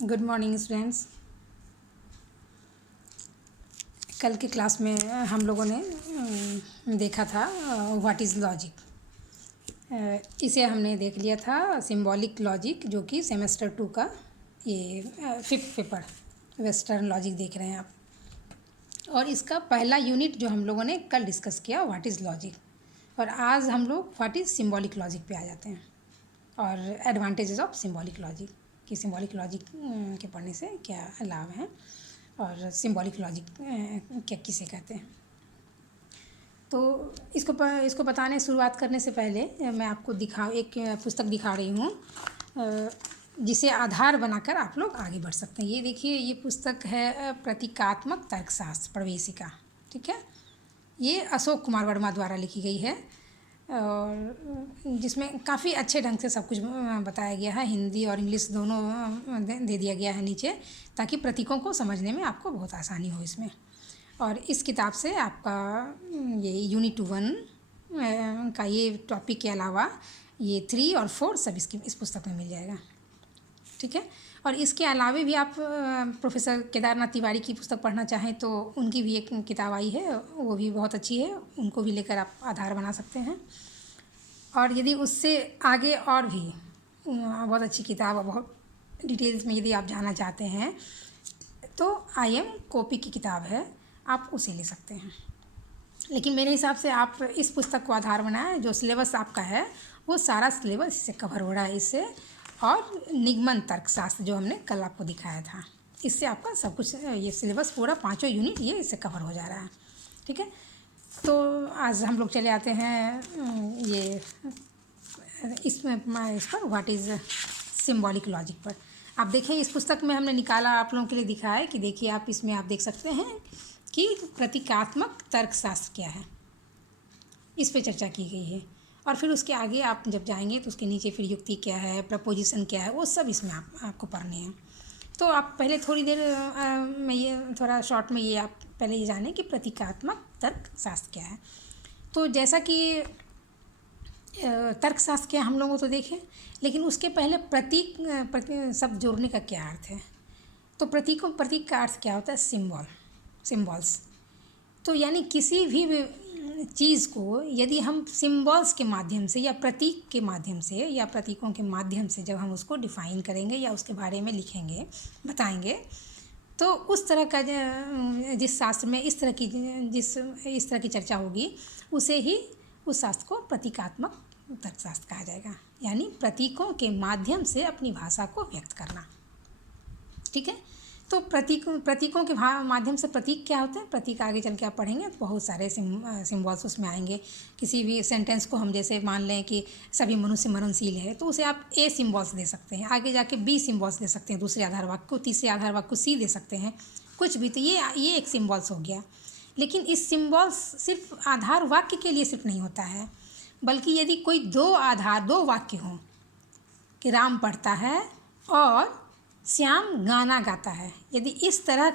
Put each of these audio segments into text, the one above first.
Good morning students. कल के class में हम लोगों ने देखा था व्हाट इज़ लॉजिक। इसे हमने देख लिया था सिंबॉलिक लॉजिक, जो कि सेमेस्टर 2 का ये 5th पेपर वेस्टर्न लॉजिक देख रहे हैं आप। और इसका पहला यूनिट जो हम लोगों ने कल डिस्कस किया व्हाट इज़ लॉजिक, और आज हम लोग व्हाट इज़ सिंबॉलिक लॉजिक पे आ जाते हैं और एडवांटेजेस ऑफ सिंबॉलिक लॉजिक, कि सिंबॉलिक लॉजिक के पढ़ने से क्या लाभ हैं और सिंबॉलिक लॉजिक क्या किसे कहते हैं। तो इसको बताने शुरुआत करने से पहले मैं आपको एक पुस्तक दिखा रही हूँ जिसे आधार बनाकर आप लोग आगे बढ़ सकते हैं। ये देखिए, ये पुस्तक है प्रतीकात्मक तर्कशास्त्र प्रवेशिका, ठीक है। ये अशोक कुमार वर्मा द्वारा लिखी गई है और जिसमें काफ़ी अच्छे ढंग से सब कुछ बताया गया है, हिंदी और इंग्लिश दोनों दे दिया गया है नीचे, ताकि प्रतीकों को समझने में आपको बहुत आसानी हो इसमें। और इस किताब से आपका ये यूनिट 1 का ये टॉपिक के अलावा ये 3 और 4 सब इस पुस्तक में मिल जाएगा, ठीक है। और इसके अलावा भी आप प्रोफेसर केदारनाथ तिवारी की पुस्तक पढ़ना चाहें तो उनकी भी एक किताब आई है, वो भी बहुत अच्छी है, उनको भी लेकर आप आधार बना सकते हैं। और यदि उससे आगे और भी बहुत अच्छी किताब, बहुत डिटेल्स में यदि आप जानना चाहते हैं तो IM कॉपी की किताब है, आप उसे ले सकते हैं। लेकिन मेरे हिसाब से आप इस पुस्तक को आधार बनाएं। जो सिलेबस आपका है वो सारा सिलेबस इससे कवर हो रहा है, इससे। और निगमन तर्कशास्त्र जो हमने कल आपको दिखाया था, इससे आपका सब कुछ ये सिलेबस पूरा 5 यूनिट ये इससे कवर हो जा रहा है, ठीक है। तो आज हम लोग चले आते हैं ये इस पर व्हाट इज़ सिंबॉलिक लॉजिक पर। आप देखें, इस पुस्तक में हमने निकाला, आप लोगों के लिए दिखाया है कि देखिए आप इसमें आप देख सकते हैं कि प्रतीकात्मक तर्कशास्त्र क्या है, इस पे चर्चा की गई है। और फिर उसके आगे आप जब जाएंगे तो उसके नीचे फिर युक्ति क्या है, प्रपोजिशन क्या है, वो सब इसमें आपको पढ़ने हैं। तो आप पहले थोड़ी देर में ये थोड़ा शॉर्ट में ये आप पहले ये जानें कि प्रतीकात्मक तर्कशास्त्र क्या है। तो जैसा कि तर्कशास्त्र क्या हम लोगों तो देखें, लेकिन उसके पहले प्रतीक शब्द जोड़ने का क्या अर्थ है। तो प्रतीक का अर्थ क्या होता है, सिम्बॉल्स। तो यानी किसी भी चीज़ को यदि हम सिम्बॉल्स के माध्यम से या प्रतीक के माध्यम से या प्रतीकों के माध्यम से जब हम उसको डिफ़ाइन करेंगे या उसके बारे में लिखेंगे, बताएंगे, तो उस तरह का जिस शास्त्र में इस तरह की चर्चा होगी, उसे ही उस शास्त्र को प्रतीकात्मक तर्कशास्त्र कहा जाएगा। यानी प्रतीकों के माध्यम से अपनी भाषा को व्यक्त करना, ठीक है। तो प्रतीकों के माध्यम से प्रतीक क्या होते हैं, प्रतीक आगे चल के आप पढ़ेंगे तो बहुत सारे सिम्बॉल्स उसमें आएंगे। किसी भी सेंटेंस को हम जैसे मान लें कि सभी मनुष्य मननशील है, तो उसे आप A सिम्बॉल्स दे सकते हैं, आगे जाके B सिम्बॉल्स दे सकते हैं, दूसरे आधार वाक्य को, तीसरे आधार वाक्य को C दे सकते हैं, कुछ भी। तो ये एक सिम्बॉल्स हो गया। लेकिन इस सिम्बॉल्स सिर्फ आधार वाक्य के लिए सिर्फ नहीं होता है, बल्कि यदि कोई दो वाक्य हों कि राम पढ़ता है और श्याम गाना गाता है, यदि इस तरह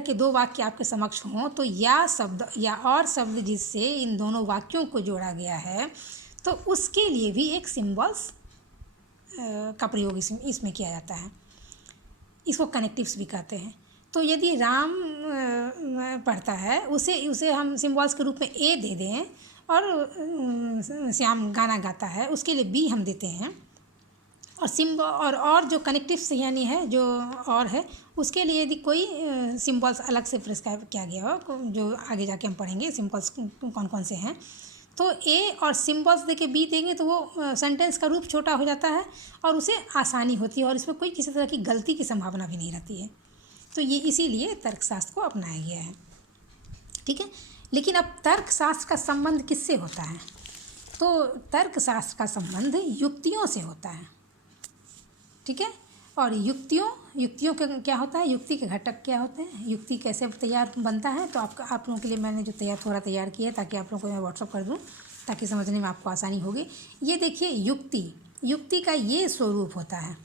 के दो वाक्य आपके समक्ष हों, तो या और शब्द जिससे इन दोनों वाक्यों को जोड़ा गया है, तो उसके लिए भी एक सिम्बॉल्स का प्रयोग इसमें किया जाता है। इसको कनेक्टिव्स भी कहते हैं। तो यदि राम पढ़ता है, उसे हम सिम्बॉल्स के रूप में A दे दें, और श्याम गाना गाता है उसके लिए B हम देते हैं। और जो कनेक्टिव्स यानी है जो और है, उसके लिए यदि कोई सिम्बॉल्स अलग से प्रिस्क्राइब किया गया हो, जो आगे जाके हम पढ़ेंगे सिम्बॉल्स कौन कौन से हैं, तो A और सिम्बॉल्स देके B देंगे तो वो सेंटेंस का रूप छोटा हो जाता है और उसे आसानी होती है और इसमें कोई किसी तरह की गलती की संभावना भी नहीं रहती है। तो ये इसीलिए तर्कशास्त्र को अपनाया गया है, ठीक है। लेकिन अब तर्कशास्त्र का संबंध किससे होता है, तो तर्कशास्त्र का संबंध युक्तियों से होता है, ठीक है। और युक्तियों का क्या होता है, युक्ति के घटक क्या होते हैं, युक्ति कैसे तैयार बनता है। तो आप लोगों के लिए मैंने जो थोड़ा तैयार किया है, ताकि आप लोगों को मैं व्हाट्सअप कर दूँ, ताकि समझने में आपको आसानी होगी। ये देखिए, युक्ति का ये स्वरूप होता है।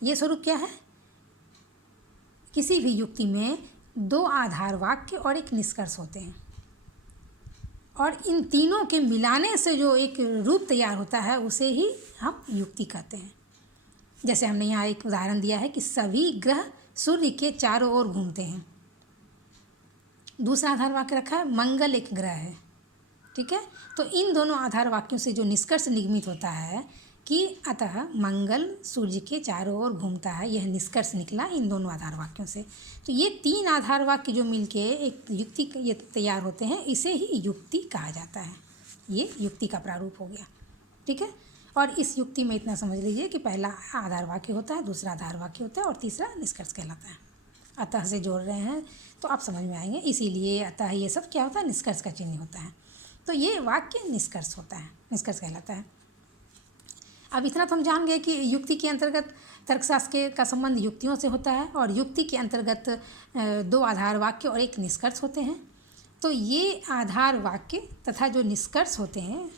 ये स्वरूप क्या है, किसी भी युक्ति में 2 आधार वाक्य और एक निष्कर्ष होते हैं, और इन तीनों के मिलाने से जो एक रूप तैयार होता है, उसे ही हम युक्ति कहते हैं। जैसे हमने यहाँ एक उदाहरण दिया है कि सभी ग्रह सूर्य के चारों ओर घूमते हैं। दूसरा आधार वाक्य रखा है मंगल एक ग्रह है। ठीक है, तो इन दोनों आधार वाक्यों से जो निष्कर्ष निगमित होता है कि अतः मंगल सूर्य के चारों ओर घूमता है, यह निष्कर्ष निकला इन दोनों आधार वाक्यों से। तो ये 3 आधार वाक्य जो मिलके एक युक्ति ये तैयार होते हैं, इसे ही युक्ति कहा जाता है। ये युक्ति का प्रारूप हो गया। ठीक है, और इस युक्ति में इतना समझ लीजिए कि पहला आधार वाक्य होता है, दूसरा आधार वाक्य होता है और तीसरा निष्कर्ष कहलाता है। अतः से जोड़ रहे हैं तो आप समझ में आएंगे, इसीलिए अतः ये सब क्या होता है, निष्कर्ष का चिन्ह होता है। तो ये वाक्य निष्कर्ष होता है, निष्कर्ष कहलाता है। अब इतना तो हम जान गए कि युक्ति के अंतर्गत तर्कशास्त्र का संबंध युक्तियों से होता है और युक्ति के अंतर्गत 2 आधार वाक्य और एक निष्कर्ष होते हैं। तो ये आधार वाक्य तथा जो निष्कर्ष होते हैं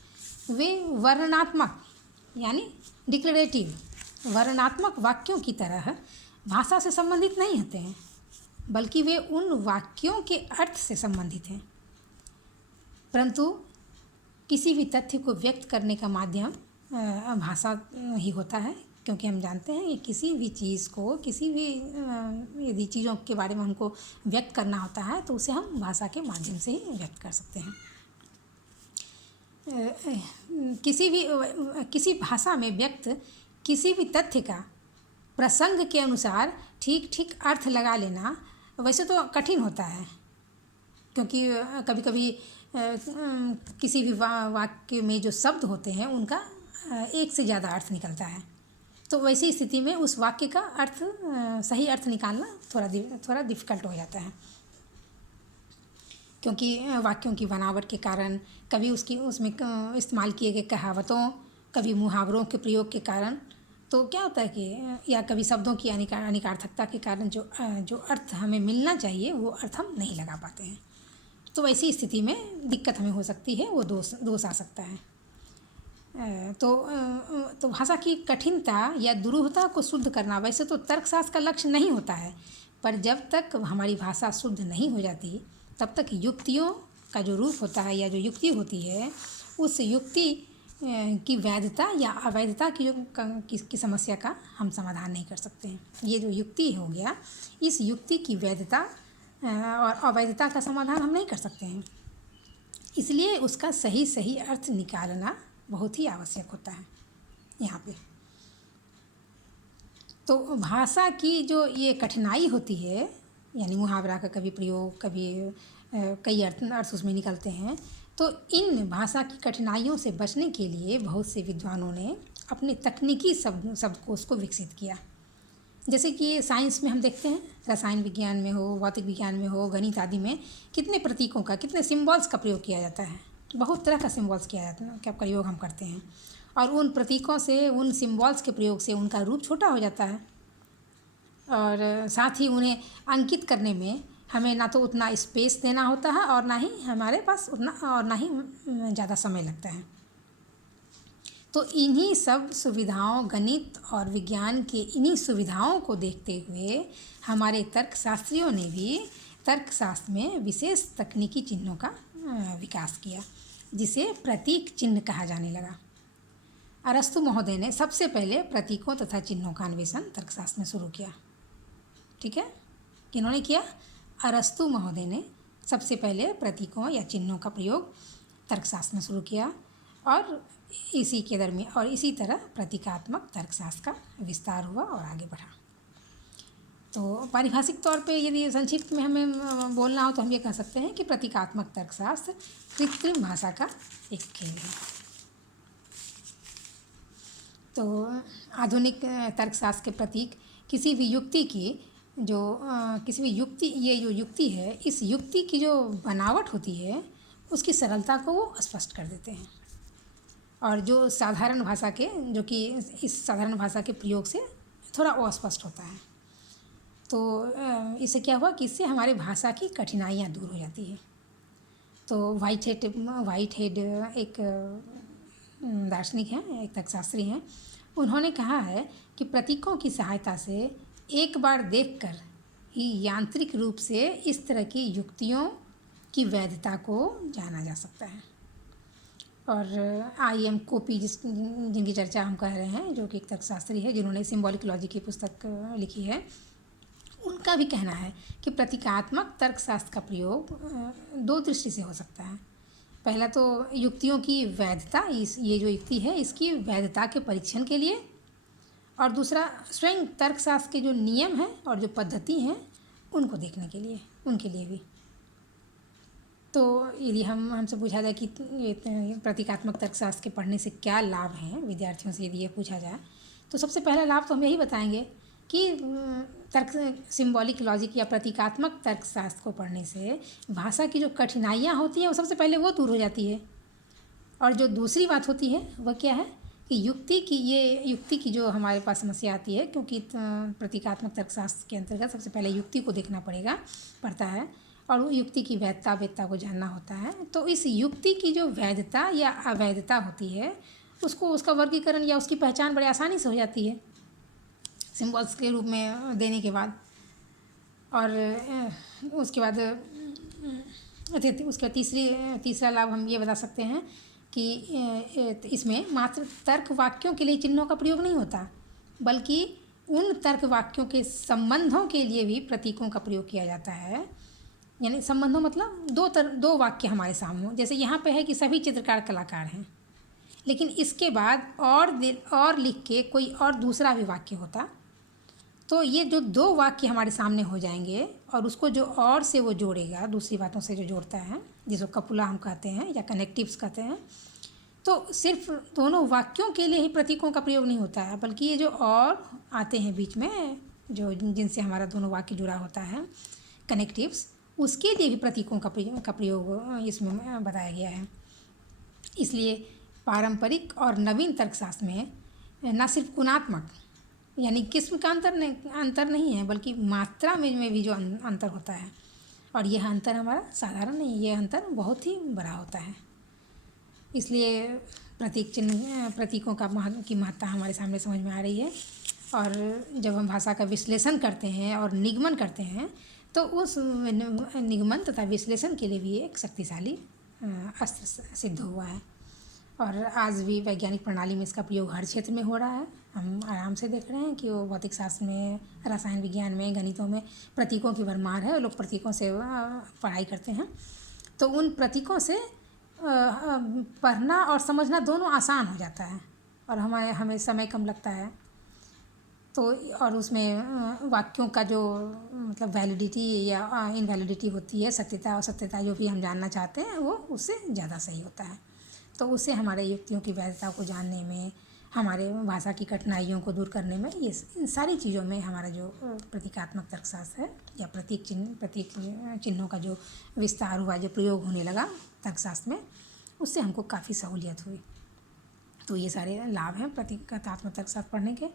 वे वर्णनात्मक यानी डिक्लेरेटिव वर्णनात्मक वाक्यों की तरह भाषा से संबंधित नहीं होते हैं, बल्कि वे उन वाक्यों के अर्थ से संबंधित हैं। परंतु किसी भी तथ्य को व्यक्त करने का माध्यम भाषा ही होता है, क्योंकि हम जानते हैं कि किसी भी चीज़ को, किसी भी यदि चीज़ों के बारे में हमको व्यक्त करना होता है तो उसे हम भाषा के माध्यम से ही व्यक्त कर सकते हैं। किसी भाषा में व्यक्त किसी भी तथ्य का प्रसंग के अनुसार ठीक ठीक अर्थ लगा लेना वैसे तो कठिन होता है, क्योंकि कभी कभी किसी भी वाक्य में जो शब्द होते हैं उनका एक से ज़्यादा अर्थ निकलता है। तो वैसी स्थिति में उस वाक्य का अर्थ सही अर्थ निकालना थोड़ा डिफ़िकल्ट हो जाता है, क्योंकि वाक्यों की बनावट के कारण, कभी उसमें इस्तेमाल किए गए कहावतों, कभी मुहावरों के प्रयोग के कारण, तो क्या होता है कि या कभी शब्दों की अनिकार्थकता के कारण जो अर्थ हमें मिलना चाहिए वो अर्थ हम नहीं लगा पाते हैं। तो वैसी स्थिति में दिक्कत हमें हो सकती है, वो दोष आ सकता है। तो भाषा की कठिनता या दुरूहता को शुद्ध करना वैसे तो तर्कशास्त्र का लक्ष्य नहीं होता है, पर जब तक हमारी भाषा शुद्ध नहीं हो जाती तब तक युक्तियों का जो रूप होता है या जो युक्ति होती है उस युक्ति की वैधता या अवैधता की समस्या का हम समाधान नहीं कर सकते हैं। ये जो युक्ति हो गया, इस युक्ति की वैधता और अवैधता का समाधान हम नहीं कर सकते हैं, इसलिए उसका सही अर्थ निकालना बहुत ही आवश्यक होता है यहाँ पे। तो भाषा की जो ये कठिनाई होती है, यानी मुहावरा का कभी प्रयोग, कभी कई अर्थ उसमें निकलते हैं, तो इन भाषा की कठिनाइयों से बचने के लिए बहुत से विद्वानों ने अपने तकनीकी शब्दकोश को विकसित किया। जैसे कि साइंस में हम देखते हैं, रसायन विज्ञान में हो, भौतिक विज्ञान में हो, गणित आदि में कितने प्रतीकों का, कितने सिम्बॉल्स का प्रयोग किया जाता है। बहुत तरह का सिम्बॉल्स किया जाता है, क्या प्रयोग हम करते हैं, और उन प्रतीकों से, उन सिम्बॉल्स के प्रयोग से उनका रूप छोटा हो जाता है, और साथ ही उन्हें अंकित करने में हमें ना तो उतना स्पेस देना होता है और ना ही हमारे पास उतना, और ना ही ज़्यादा समय लगता है। तो इन्हीं सब सुविधाओं, गणित और विज्ञान के इन्हीं सुविधाओं को देखते हुए हमारे तर्कशास्त्रियों ने भी तर्कशास्त्र में विशेष तकनीकी चिन्हों का विकास किया, जिसे प्रतीक चिन्ह कहा जाने लगा। अरस्तु महोदय ने सबसे पहले प्रतीकों तथा चिन्हों का अन्वेषण तर्कशास्त्र में शुरू किया। ठीक है, किन्होंने किया? अरस्तु महोदय ने सबसे पहले प्रतीकों या चिन्हों का प्रयोग तर्कशास्त्र में शुरू किया, और इसी तरह प्रतीकात्मक तर्कशास्त्र का विस्तार हुआ और आगे बढ़ा। तो पारिभाषिक तौर पे यदि संक्षिप्त में हमें बोलना हो तो हम ये कह सकते हैं कि प्रतीकात्मक तर्कशास्त्र कृत्रिम भाषा का एक खेल है। तो आधुनिक तर्कशास्त्र के प्रतीक किसी भी युक्ति ये जो युक्ति है, इस युक्ति की जो बनावट होती है उसकी सरलता को वो स्पष्ट कर देते हैं, और जो साधारण भाषा के, जो कि इस साधारण भाषा के प्रयोग से थोड़ा अस्पष्ट होता है। तो इससे क्या हुआ कि इससे हमारी भाषा की कठिनाइयाँ दूर हो जाती है। तो व्हाइटहेड एक दार्शनिक हैं, एक तर्कशास्त्री हैं, उन्होंने कहा है कि प्रतीकों की सहायता से एक बार देखकर ही यांत्रिक रूप से इस तरह की युक्तियों की वैधता को जाना जा सकता है। और आई.एम. कोपी जिनकी चर्चा हम कर रहे हैं, जो कि एक तर्कशास्त्री है जिन्होंने सिंबॉलिक लॉजिक की पुस्तक लिखी है, उनका भी कहना है कि प्रतीकात्मक तर्कशास्त्र का प्रयोग दो दृष्टि से हो सकता है। पहला तो युक्तियों की वैधता, ये जो युक्ति है इसकी वैधता के परीक्षण के लिए, और दूसरा स्वयं तर्कशास्त्र के जो नियम हैं और जो पद्धति हैं उनको देखने के लिए, उनके लिए भी। तो यदि हमसे पूछा जाए कि प्रतीकात्मक तर्कशास्त्र के पढ़ने से क्या लाभ हैं विद्यार्थियों से, यदि ये पूछा जाए तो सबसे पहला लाभ तो हम यही बताएंगे कि सिंबॉलिक लॉजिक या प्रतीकात्मक तर्कशास्त्र को पढ़ने से भाषा की जो कठिनाइयाँ होती हैं वो सबसे पहले वो दूर हो जाती है। और जो दूसरी बात होती है वह क्या है कि युक्ति की जो हमारे पास समस्या आती है, क्योंकि प्रतीकात्मक तर्कशास्त्र के अंतर्गत सबसे पहले युक्ति को देखना पड़ता है और वो युक्ति की वैधता को जानना होता है। तो इस युक्ति की जो वैधता या अवैधता होती है उसका वर्गीकरण या उसकी पहचान बड़े आसानी से हो जाती है सिंबल्स के रूप में देने के बाद। और उसके बाद तीसरा लाभ हम ये बता सकते हैं कि इसमें मात्र तर्क वाक्यों के लिए चिन्हों का प्रयोग नहीं होता, बल्कि उन तर्क वाक्यों के संबंधों के लिए भी प्रतीकों का प्रयोग किया जाता है। यानी संबंधों मतलब दो वाक्य हमारे सामने हो, जैसे यहाँ पे है कि सभी चित्रकार कलाकार हैं, लेकिन इसके बाद और लिख के कोई और दूसरा भी वाक्य होता, तो ये जो दो वाक्य हमारे सामने हो जाएंगे और उसको जो और से वो जोड़ेगा, दूसरी बातों से जो जोड़ता है, जिसको कपुला हम कहते हैं या कनेक्टिव्स कहते हैं, तो सिर्फ दोनों वाक्यों के लिए ही प्रतीकों का प्रयोग नहीं होता है, बल्कि ये जो और आते हैं बीच में, जो जिनसे हमारा दोनों वाक्य जुड़ा होता है, कनेक्टिव्स, उसके लिए भी प्रतीकों का प्रयोग इसमें बताया गया है। इसलिए पारंपरिक और नवीन तर्कशास्त्र में न सिर्फ गुणात्मक यानी किस्म का अंतर नहीं है, बल्कि मात्रा में भी जो अंतर होता है, और यह अंतर हमारा साधारण नहीं, यह अंतर बहुत ही बड़ा होता है। इसलिए प्रतीकों की महत्ता हमारे सामने समझ में आ रही है। और जब हम भाषा का विश्लेषण करते हैं और निगमन करते हैं तो उस निगमन तथा विश्लेषण के लिए भी एक शक्तिशाली अस्त्र सिद्ध हुआ है। और आज भी वैज्ञानिक प्रणाली में इसका प्रयोग हर क्षेत्र में हो रहा है। हम आराम से देख रहे हैं कि वो भौतिक शास्त्र में, रसायन विज्ञान में, गणितों में प्रतीकों की भरमार है और लोग प्रतीकों से पढ़ाई करते हैं। तो उन प्रतीकों से पढ़ना और समझना दोनों आसान हो जाता है और हमें समय कम लगता है। तो और उसमें वाक्यों का जो मतलब वैलिडिटी या इनवैलिडिटी होती है, सत्यता और सत्यता जो भी हम जानना चाहते हैं, वो उससे ज़्यादा सही होता है। तो उससे हमारे युक्तियों की वैधता को जानने में, हमारे भाषा की कठिनाइयों को दूर करने में, ये इन सारी चीज़ों में हमारा जो प्रतीकात्मक तर्कशास्त्र है या प्रतीक चिन्हों का जो विस्तार हुआ, जो प्रयोग होने लगा तर्कशास्त्र में, उससे हमको काफ़ी सहूलियत हुई। तो ये सारे लाभ हैं प्रतीकात्मक तर्कशास्त्र पढ़ने के।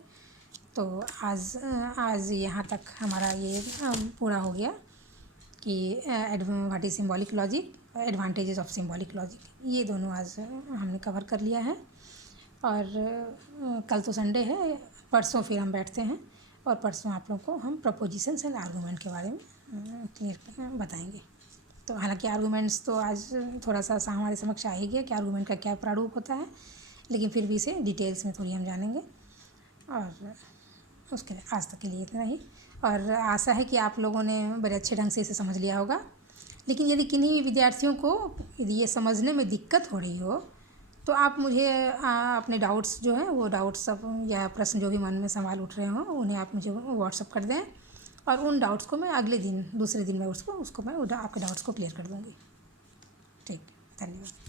तो आज यहाँ तक हमारा ये पूरा हो गया कि what is symbolic logic, advantages of symbolic logic, ये दोनों आज हमने कवर कर लिया है। और कल तो संडे है, परसों फिर हम बैठते हैं और परसों आप लोगों को हम प्रपोजिशंस एंड आर्गूमेंट के बारे में क्लियर बताएंगे। तो हालांकि आर्गूमेंट्स तो आज थोड़ा सा हमारे समक्ष आ ही गया कि आर्गूमेंट का क्या प्रारूप होता है, लेकिन फिर भी इसे डिटेल्स में थोड़ी हम जानेंगे। और उसके आज तक के लिए इतना ही, और आशा है कि आप लोगों ने बड़े अच्छे ढंग से इसे समझ लिया होगा। लेकिन यदि किन्हीं भी विद्यार्थियों को यदि ये समझने में दिक्कत हो रही हो तो आप मुझे अपने डाउट्स जो हैं वो डाउट्स सब या प्रश्न जो भी मन में सवाल उठ रहे हों उन्हें आप मुझे व्हाट्सअप कर दें, और उन डाउट्स को मैं अगले दिन दूसरे दिन में उसको मैं आपके डाउट्स को क्लियर कर दूँगी। ठीक, धन्यवाद।